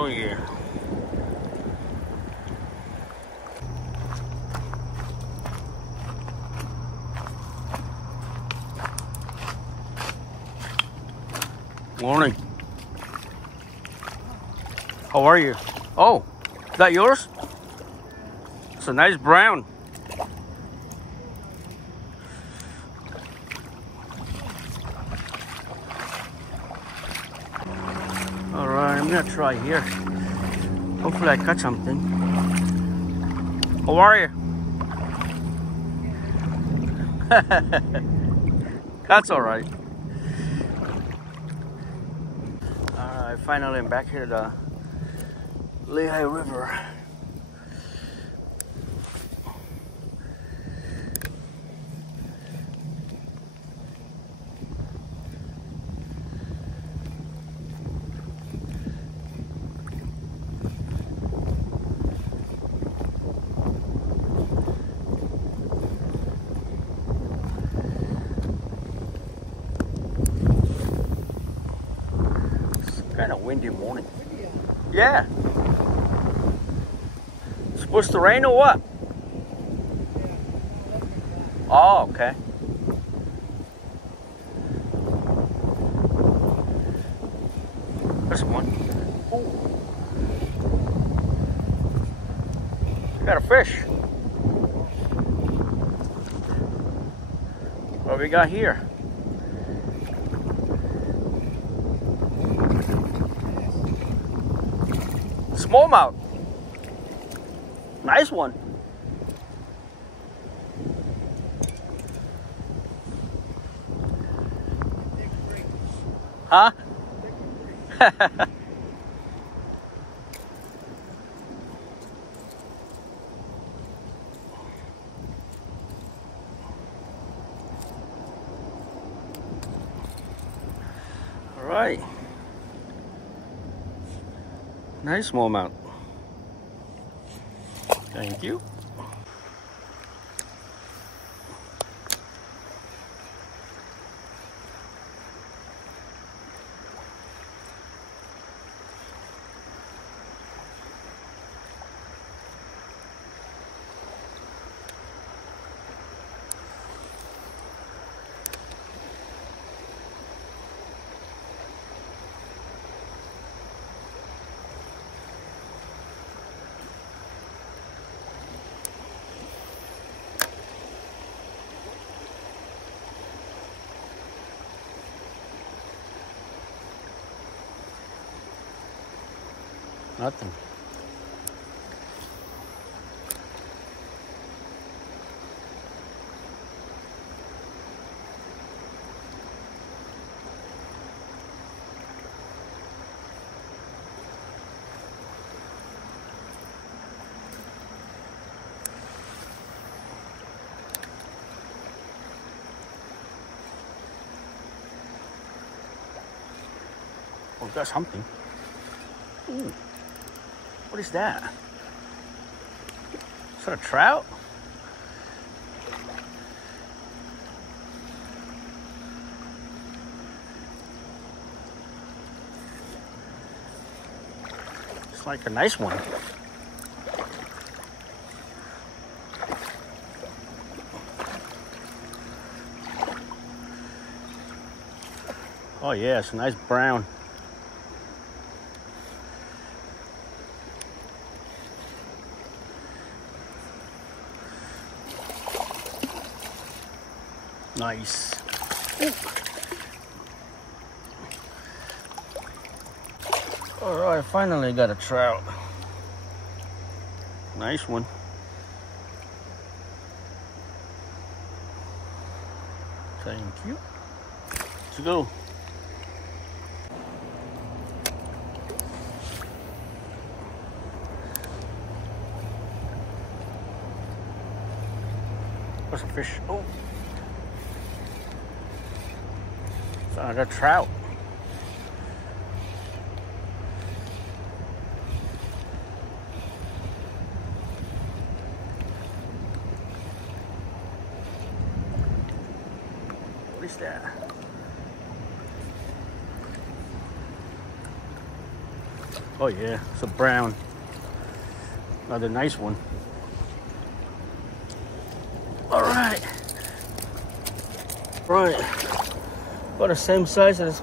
Oh yeah. Morning. How are you? Oh, is that yours? It's a nice brown. All right, I'm gonna try here. Hopefully I catch something. How are you? That's all right. Finally I'm back here at the Lehigh River. Kind of windy morning. Yeah. Supposed to rain or what? Oh, okay. There's one. Ooh. Got a fish. What do we got here? Smallmouth. Nice one. Huh? All right. Nice smallmouth. Thank you. Nothing. Oh, we got something. Ooh. What is that? Is that a trout? It's like a nice one. Oh yeah, it's a nice brown. Nice. Ooh. All right, finally got a trout. Nice one. Thank you. Let's go. What's a fish? Oh. It's another trout. What is that? Oh yeah, it's a brown. Another nice one. All right. Right. About the same size as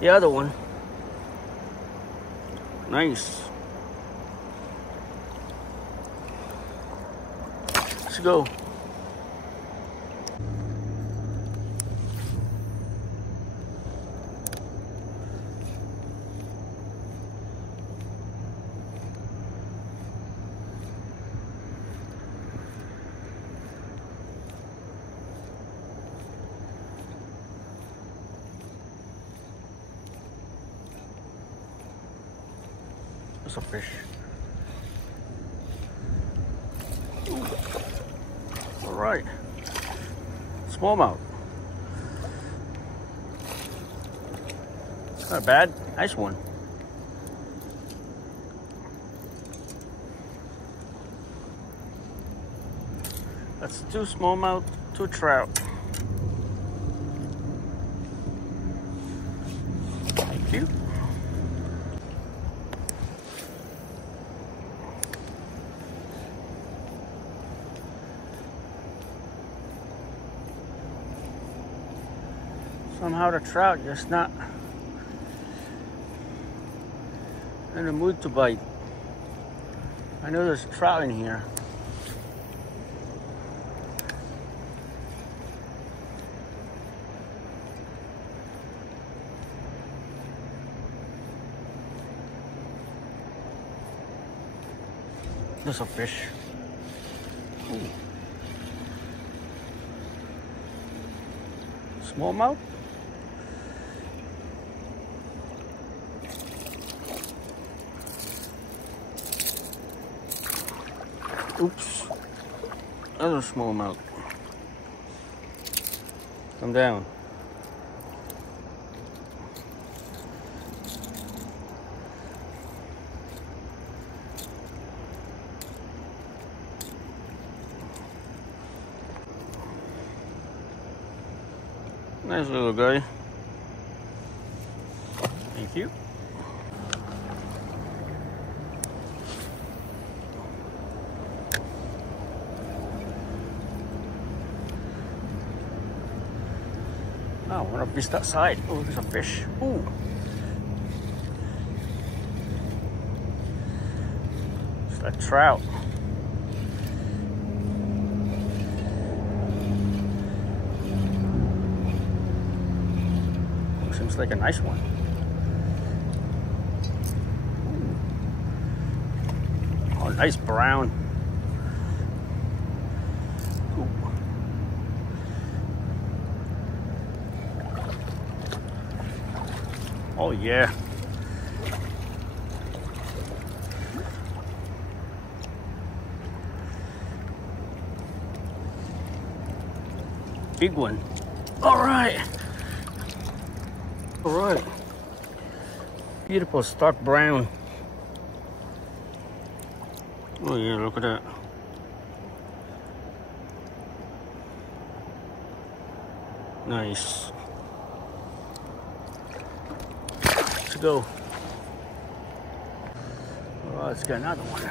the other one. Nice. Let's go. That's a fish. Ooh. All right. Smallmouth. Not bad. Nice one. That's 2 smallmouth, 2 trout. Thank you. Somehow the trout just not in the mood to bite. I know there's trout in here. There's a fish. Ooh. Smallmouth? Oops. Another smallmouth. Come down. Nice little guy. Thank you. Oh, I want to fish that side. Oh, there's a fish. Ooh. It's a trout. Seems like a nice one. Ooh. Oh, nice brown. Ooh. Oh yeah. Big one. All right. All right. Beautiful stark brown. Oh yeah, look at that. Nice. Let's go. Oh, let's get another one.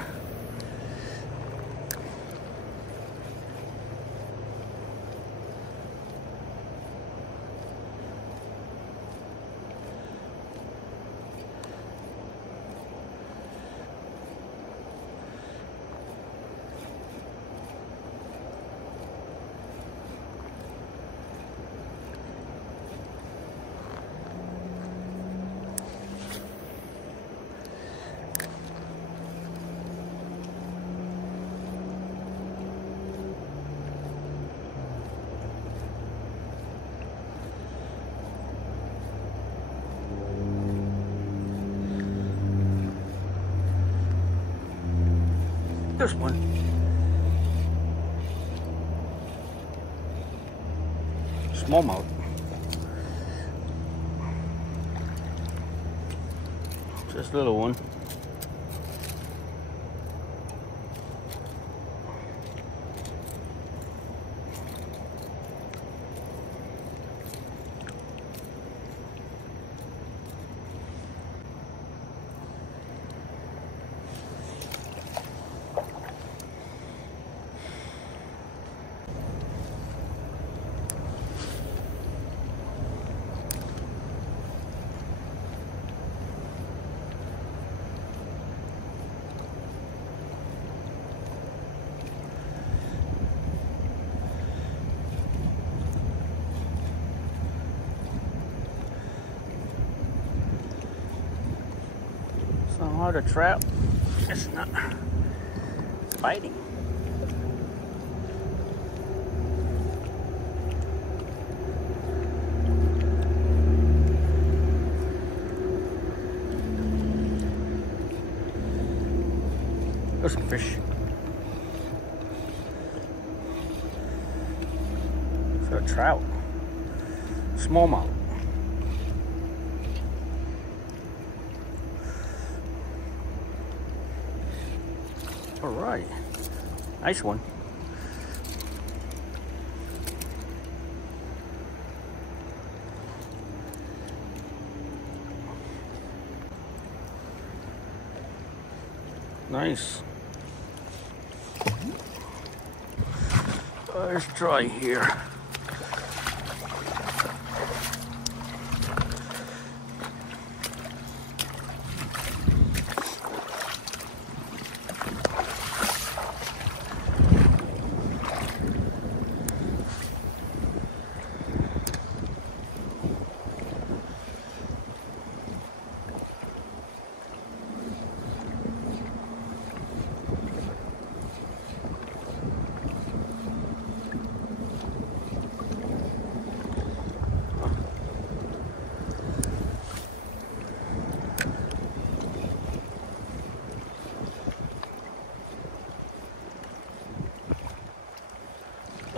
This one. Smallmouth. Just a little one. Somehow the trout is not biting. There's some fish. It's a trout. Smallmouth. All right. Nice one. Nice. Let's try here.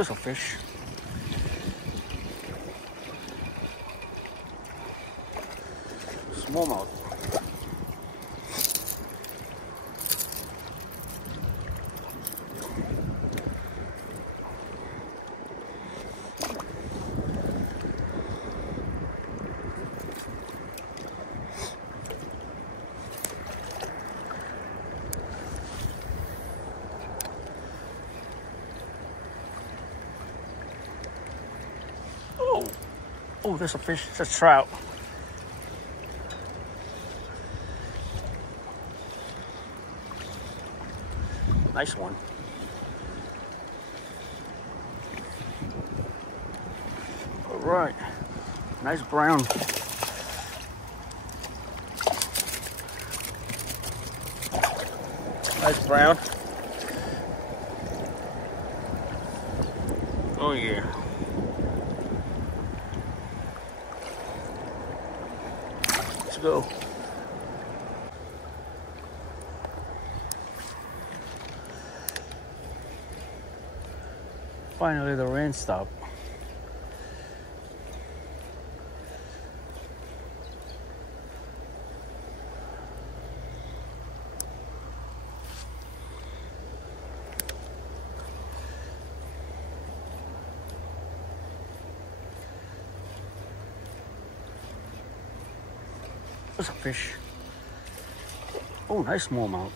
There's a fish. Smallmouth. Oh, there's a fish. It's a trout. Nice one. All right. Nice brown. Nice brown. Oh, yeah. Go. Finally, the rain stopped. There's a fish. Oh, nice smallmouth.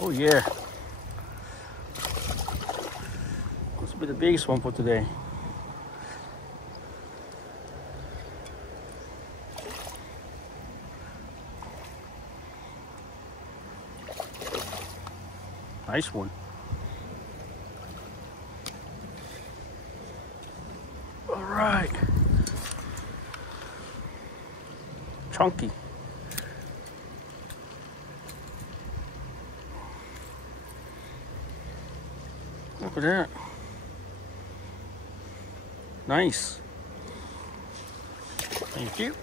Oh yeah. This will be the biggest one for today. Nice one. All right. Chunky. Look at that. Nice. Thank you.